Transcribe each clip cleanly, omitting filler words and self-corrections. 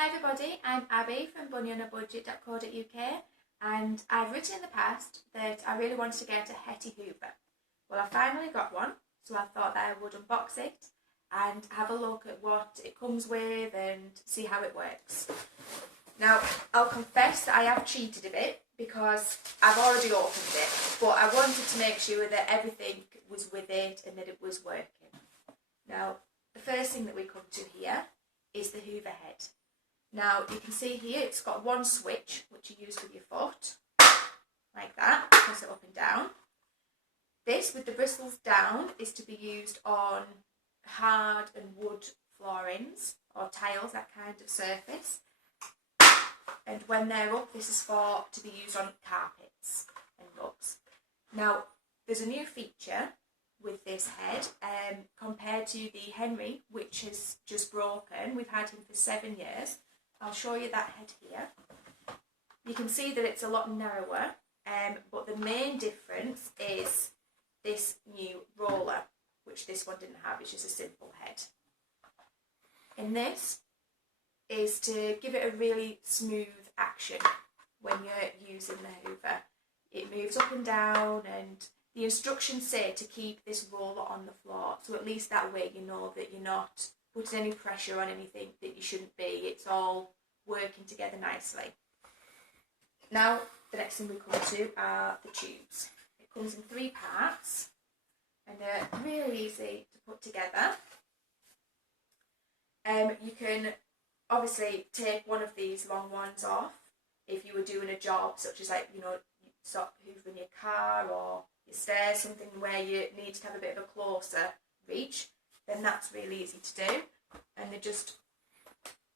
Hi everybody, I'm Abby from bunnyonabudget.co.uk, and I've written in the past that I really wanted to get a Hetty Hoover. Well, I finally got one, so I thought that I would unbox it and have a look at what it comes with and see how it works. Now, I'll confess that I have cheated a bit because I've already opened it, but I wanted to make sure that everything was with it and that it was working. Now, the first thing that we come to here is the Hoover head. Now you can see here it's got one switch which you use with your foot, like that, press it up and down. This with the bristles down is to be used on hard and wood floorings or tiles, that kind of surface. And when they're up, this is to be used on carpets and rugs. Now there's a new feature with this head compared to the Henry, which has just broken. We've had him for 7 years. I'll show you that head here. You can see that it's a lot narrower, but the main difference is this new roller, which this one didn't have. It's just a simple head. And this is to give it a really smooth action when you're using the Hoover. It moves up and down, and the instructions say to keep this roller on the floor, so at least that way you know that you're not putting any pressure on anything that you shouldn't be. It's all working together nicely. Now the next thing we come to are the tubes. It comes in 3 parts and they're really easy to put together. You can obviously take one of these long ones off if you were doing a job such as, like, you know, hoovering your car or your stairs, something where you need to have a bit of a closer reach, then that's really easy to do. And they just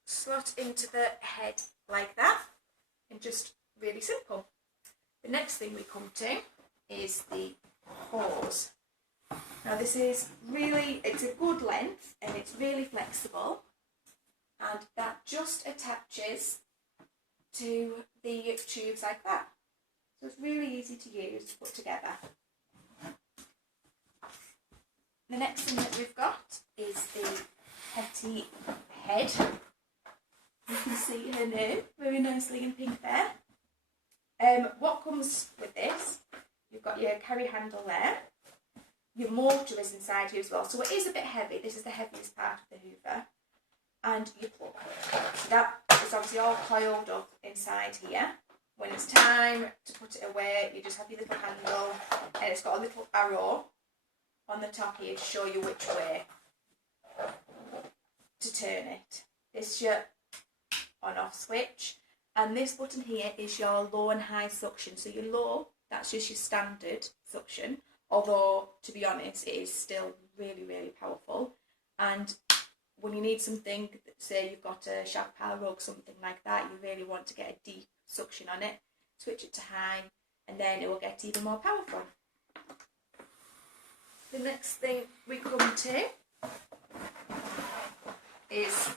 slot into the head like that, and just really simple. The next thing we come to is the hose. Now this is really, it's a good length and it's really flexible, and that just attaches to the tubes like that. So it's really easy to use, to put together. The next thing that we've got is the Hetty head. You can see her name very nicely in pink there. What comes with this, you've got your carry handle there. Your motor is inside here as well, so it is a bit heavy. This is the heaviest part of the Hoover. And your plug. So that is obviously all coiled up inside here. When it's time to put it away, you just have your little handle, and it's got a little arrow on the top here to show you which way to turn it. This is your on-off switch, and this button here is your low and high suction. So your low, that's just your standard suction, although to be honest it is still really, really powerful. And when you need something, say you've got a sharp pile rug, something like that, you really want to get a deep suction on it, switch it to high, and then it will get even more powerful. The next thing we come to is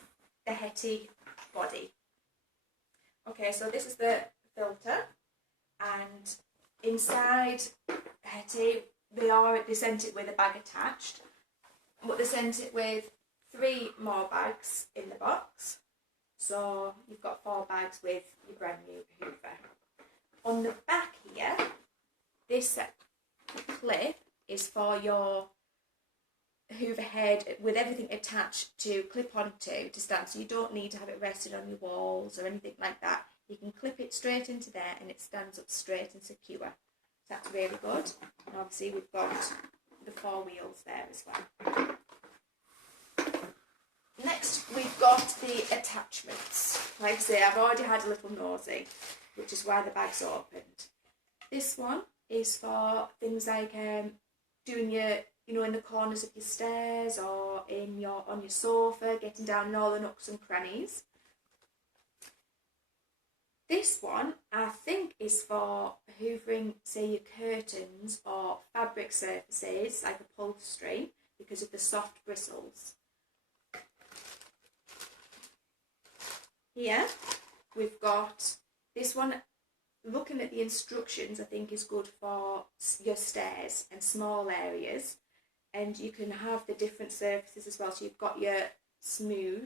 the Hetty body. Okay, so this is the filter, and inside Hetty they sent it with a bag attached, but they sent it with 3 more bags in the box. So you've got 4 bags with your brand new Hoover. On the back here, this clip is for your Hoover head with everything attached to clip onto to stand, so you don't need to have it rested on your walls or anything like that. You can clip it straight into there and it stands up straight and secure. So that's really good. And obviously we've got the 4 wheels there as well. Next we've got the attachments. Like I say, I've already had a little nosy, which is why the bag's opened. This one is for things like doing your, you know, in the corners of your stairs or on your sofa, getting down in all the nooks and crannies. This one I think is for hoovering, say, your curtains or fabric surfaces like upholstery because of the soft bristles. Here we've got this one. Looking at the instructions, I think is good for your stairs and small areas, and you can have the different surfaces as well. So you've got your smooth,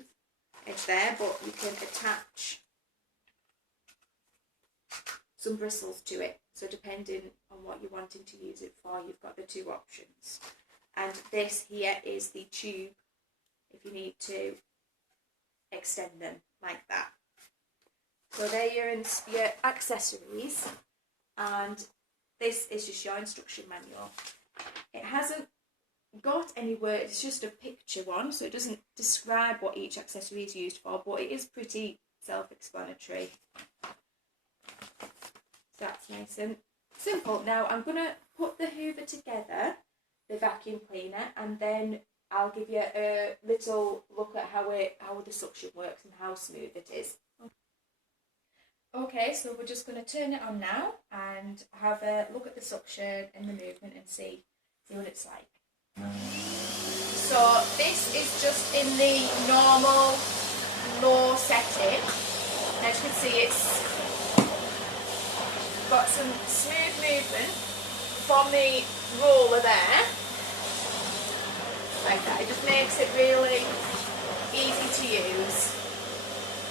edge there, but you can attach some bristles to it. So depending on what you're wanting to use it for, you've got the two options. And this here is the tube if you need to extend them like that. So there your accessories, and this is just your instruction manual. It hasn't got any words, it's just a picture one, so it doesn't describe what each accessory is used for, but it is pretty self-explanatory. So that's nice and simple. Now I'm going to put the Hoover together, the vacuum cleaner, and then I'll give you a little look at how the suction works and how smooth it is. Okay, so we're just going to turn it on now and have a look at the suction and the movement and see what it's like. So this is just in the normal low setting. As you can see, it's got some smooth movement from the roller there, like that. It just makes it really easy to use.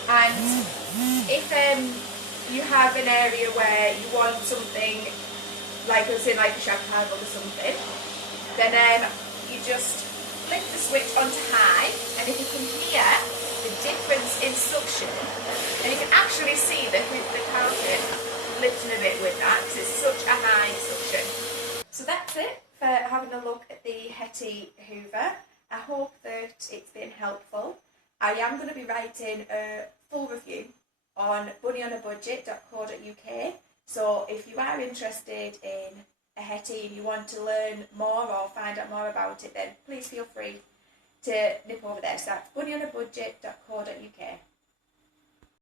And if you have an area where you want something, like let's say like a shampoo handle or something, then you just flick the switch onto high, and if you can hear the difference in suction, and you can actually see the carpet lifting a bit with that because it's such a high suction. So that's it for having a look at the Hetty Hoover. I hope that it's been helpful. I am going to be writing a full review on bunnyonabudget.co.uk, so if you are interested in a Hetty and you want to learn more or find out more about it, then please feel free to nip over there. So that's bunnyonabudget.co.uk.